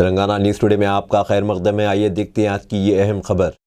Telangana news today में आपका खैर मकदम है। आइए देखते हैं आज की ये अहम खबर।